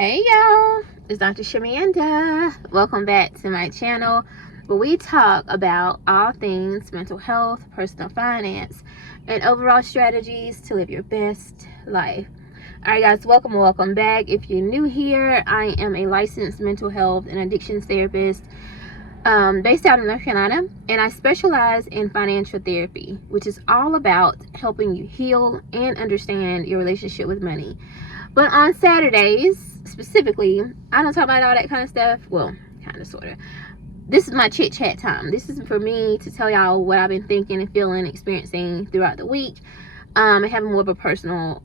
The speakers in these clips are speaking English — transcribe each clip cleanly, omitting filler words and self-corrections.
Hey y'all, it's Dr. Shamanda. Welcome back to my channel where we talk about all things mental health, personal finance, and overall strategies to live your best life. Alright guys, welcome back. If you're new here, I am a licensed mental health and addictions therapist based out of North Carolina, and I specialize in financial therapy, which is all about helping you heal and understand your relationship with money. But on Saturdays, specifically, I don't talk about all that kind of stuff. Well, kind of, sort of. This is my chit chat time. This is for me to tell y'all what I've been thinking and feeling, experiencing throughout the week, and having more of a personal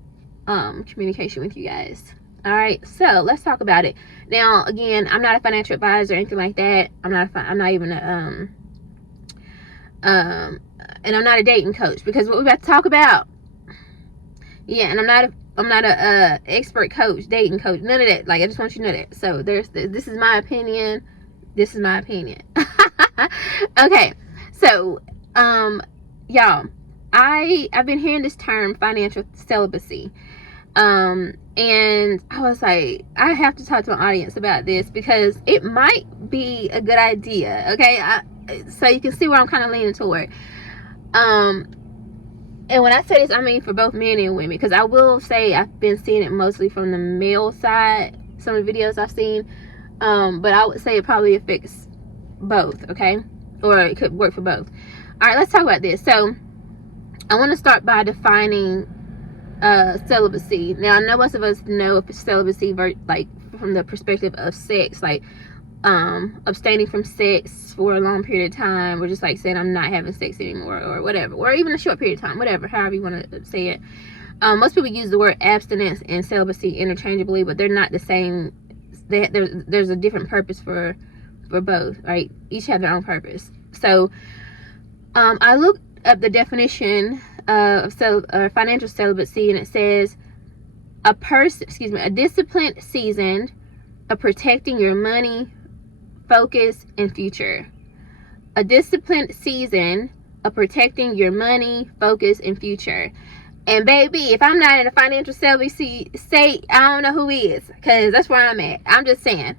communication with you guys. All right, so let's talk about it. Now, again, I'm not a financial advisor or anything like that. I'm not even a and I'm not a dating coach, because what we're about to talk about, yeah, and I'm not a expert coach, dating coach, none of that. Like, I just want you to know that. So this is my opinion. This is my opinion. Okay, so y'all, I've been hearing this term financial celibacy, and I was like, I have to talk to my audience about this because it might be a good idea. Okay, so you can see where I'm kind of leaning toward. And when I say this, I mean for both men and women, because I will say I've been seeing it mostly from the male side, some of the videos I've seen, but I would say it probably affects both, okay? Or it could work for both. All right, let's talk about this. So I want to start by defining celibacy. Now, I know most of us know of celibacy like from the perspective of sex, like abstaining from sex for a long period of time, or just like saying I'm not having sex anymore, or whatever, or even a short period of time, whatever, however you want to say it. Most people use the word abstinence and celibacy interchangeably, but they're not the same. There's a different purpose for both, right? Each have their own purpose. So I looked up the definition of financial celibacy, and it says a disciplined season of protecting your money, focus, and future. A disciplined season of protecting your money, focus, and future. And baby, if I'm not in a financial celibacy state, I don't know who is, because that's where I'm at. I'm just saying.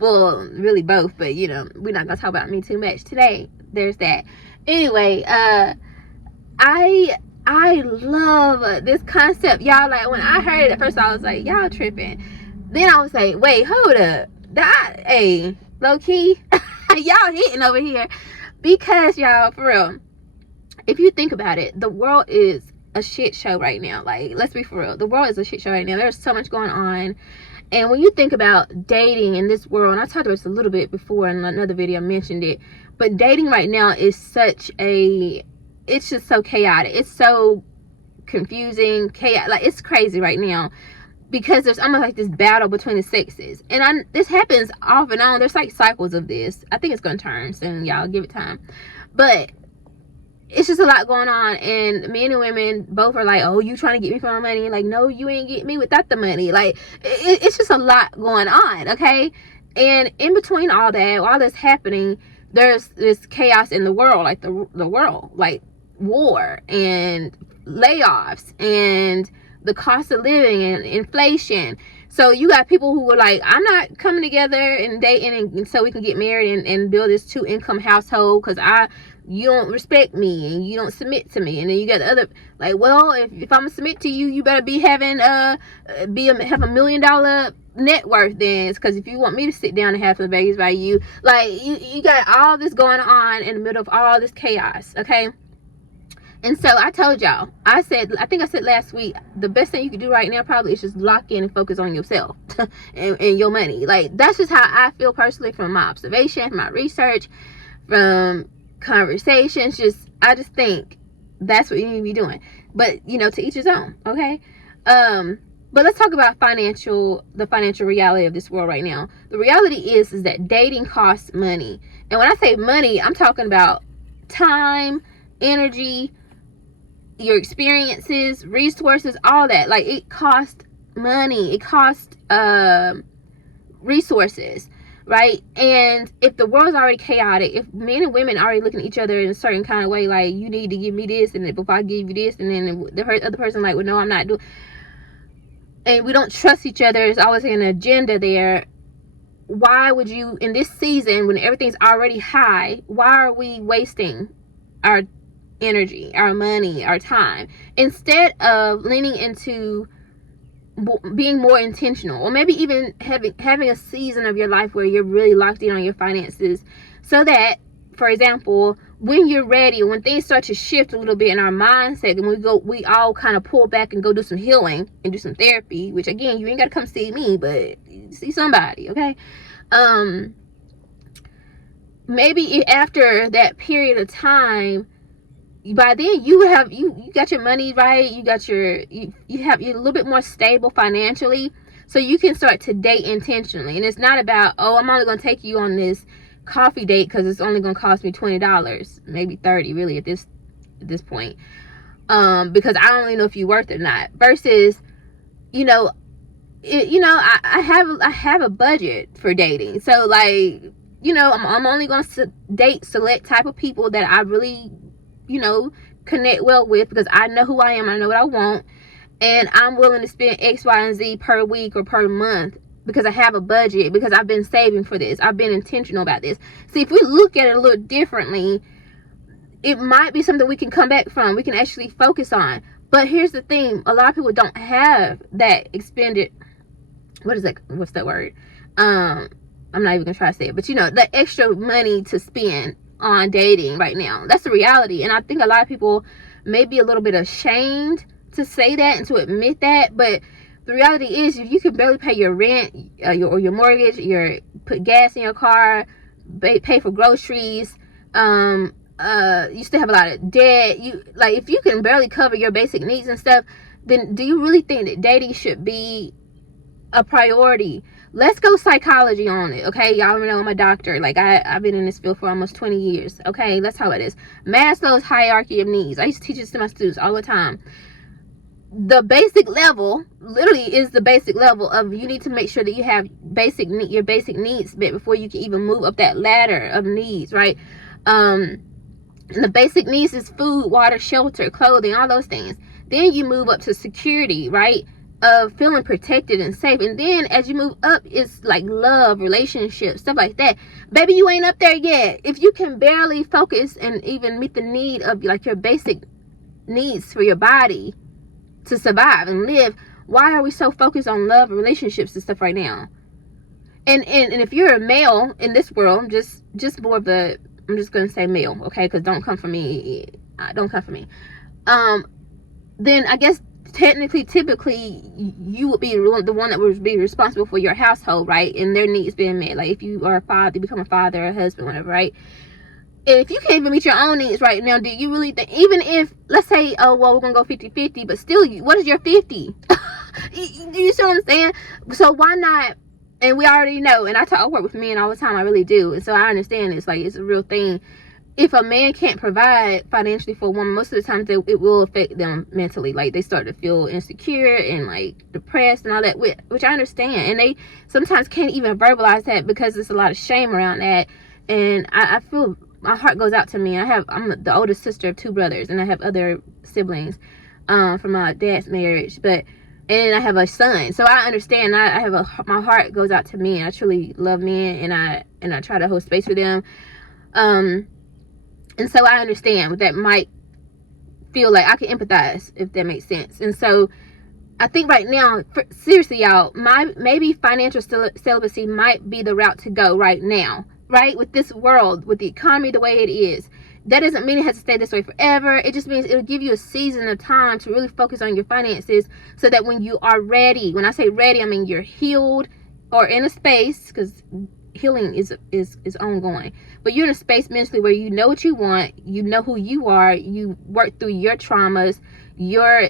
Well, really both, but you know, we're not gonna talk about me too much today. There's that. Anyway, I love this concept, y'all. Like, when I heard it at first, I was like, y'all tripping. Then I was like, wait, hold up. Hey, low key, y'all hitting over here, because y'all, for real, if you think about it, the world is a shit show right now. Like, let's be for real, the world is a shit show right now. There's so much going on, and when you think about dating in this world, and I talked about this a little bit before in another video, I mentioned it, but dating right now is it's just so chaotic. It's so confusing, chaotic. Like, it's crazy right now, because there's almost like this battle between the sexes, and this happens off and on. There's like cycles of this. I think it's gonna turn soon, y'all. Give it time. But it's just a lot going on, and men and women both are like, oh, you trying to get me for my money? Like, no, you ain't get me without the money. Like, it's just a lot going on, okay? And in between all that, while that's happening, there's this chaos in the world, like the world, like war and layoffs and the cost of living and inflation. So you got people who are like, I'm not coming together and dating and so we can get married and build this 2-income household, because you don't respect me and you don't submit to me. And then you got the other, like, well, if I'm gonna submit to you, you better be having have $1 million net worth then, because if you want me to sit down and have some babies by you, like, you got all this going on in the middle of all this chaos, okay? And so I told y'all, I think I said last week, the best thing you can do right now probably is just lock in and focus on yourself and your money. Like, that's just how I feel personally, from my observation, from my research, from conversations. I just think that's what you need to be doing. But, you know, to each his own, okay? But let's talk about the financial reality of this world right now. The reality is that dating costs money. And when I say money, I'm talking about time, energy, your experiences, resources, all that. Like, it costs money. It costs resources, right? And if the world's already chaotic, if men and women are already looking at each other in a certain kind of way, like, you need to give me this, and if I give you this, and then the other person like, well, no, I'm not doing. and we don't trust each other, there's always an agenda there, why would you, in this season when everything's already high, why are we wasting our energy, our money, our time, instead of leaning into being more intentional, or maybe even having a season of your life where you're really locked in on your finances, so that, for example, when you're ready, when things start to shift a little bit in our mindset, and we all kind of pull back and go do some healing and do some therapy, which again, you ain't got to come see me, but see somebody, okay? Maybe after that period of time, by then you got your money right, you're a little bit more stable financially, so you can start to date intentionally. And it's not about, oh, I'm only going to take you on this coffee date because it's only going to cost me $20, maybe $30 really at this point, because I don't really know if you're worth it or not. Versus, I have a budget for dating, so like, I'm only going to date select type of people that I really connect well with, because I know who I am, I know what I want, and I'm willing to spend X, Y, and Z per week or per month because I have a budget, because I've been saving for this, I've been intentional about this. See, if we look at it a little differently, it might be something we can come back from, we can actually focus on. But here's the thing, a lot of people don't have that expended, what's that word, I'm not even gonna try to say it, but the extra money to spend on dating right now. That's the reality. And I think a lot of people may be a little bit ashamed to say that and to admit that, but the reality is, if you can barely pay your rent, or your mortgage, put gas in your car, pay for groceries, you still have a lot of debt, if you can barely cover your basic needs and stuff, then do you really think that dating should be a priority? Let's go psychology on it, okay? Y'all know I'm a doctor. Like, I've been in this field for almost 20 years, okay? That's how it is. Maslow's hierarchy of needs. I used to teach this to my students all the time. The basic level literally is the basic level of, you need to make sure that you have your basic needs met before you can even move up that ladder of needs, right? The basic needs is food, water, shelter, clothing, all those things. Then you move up to security, right? Of feeling protected and safe. And then as you move up, it's like love, relationships, stuff like that. Baby, you ain't up there yet. If you can barely focus and even meet the need of like your basic needs for your body to survive and live, why are we so focused on love and relationships and stuff right now? And if you're a male in this world, just more of the, I'm just gonna say male, okay? Because don't come for me. Then I guess typically you would be the one that would be responsible for your household, right? And their needs being met. Like, if you are a father, you become a father, a husband, whatever, right? And if you can't even meet your own needs right now, do you really think, even if, let's say, oh, well, we're gonna go 50-50, but still, what is your 50? You see what I'm saying? So why not? And we already know, and I work with men all the time, I really do, and so I understand it's like, it's a real thing. If a man can't provide financially for a woman, most of the time it will affect them mentally. Like, they start to feel insecure and like depressed and all that, which I understand. And they sometimes can't even verbalize that because there's a lot of shame around that. And I feel, my heart goes out to me. I'm the oldest sister of 2 brothers, and I have other siblings from my dad's marriage. And I have a son, so I understand. My heart goes out to men. I truly love men, and I try to hold space for them. And so I understand that might feel like I can empathize, if that makes sense. And so I think right now, seriously, y'all, maybe financial celibacy might be the route to go right now, right? With this world, with the economy the way it is. That doesn't mean it has to stay this way forever. It just means it'll give you a season of time to really focus on your finances, so that when you are ready, when I say ready, I mean you're healed, or in a space, because healing is ongoing, but you're in a space mentally where you know what you want, you know who you are, you work through your traumas, your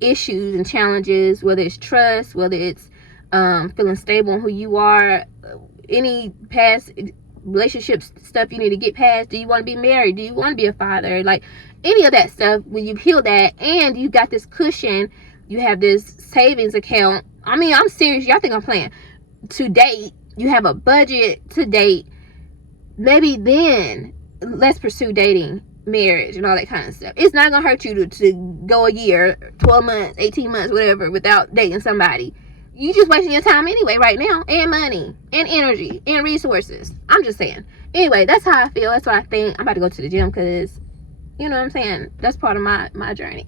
issues and challenges, whether it's trust, whether it's feeling stable in who you are, any past relationships stuff you need to get past. Do you want to be married? Do you want to be a father? Like, any of that stuff, when you heal that and you got this cushion, you have this savings account. I mean, I'm serious, y'all think I'm playing, to date. You have a budget to date. Maybe then let's pursue dating marriage and all that kind of stuff. It's not gonna hurt you to go a year, 12 months, 18 months, whatever, without dating somebody. You just wasting your time anyway right now, and money, and energy, and resources. I'm just saying. Anyway, that's how I feel. That's what I think. I'm about to go to the gym because, you know what I'm saying, that's part of my journey.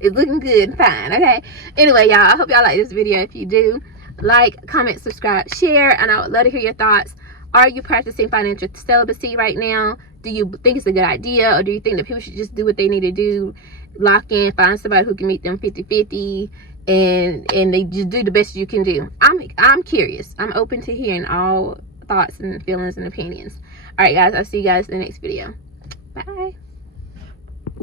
It's looking good and fine, okay? Anyway, y'all, I hope y'all like this video. If you do, like, comment, subscribe, share, and I would love to hear your thoughts. Are you practicing financial celibacy right now? Do you think it's a good idea, or do you think that people should just do what they need to do, lock in, find somebody who can meet them 50-50, and they just do the best you can do? I'm curious. I'm open to hearing all thoughts and feelings and opinions. All right, guys, I'll see you guys in the next video. Bye.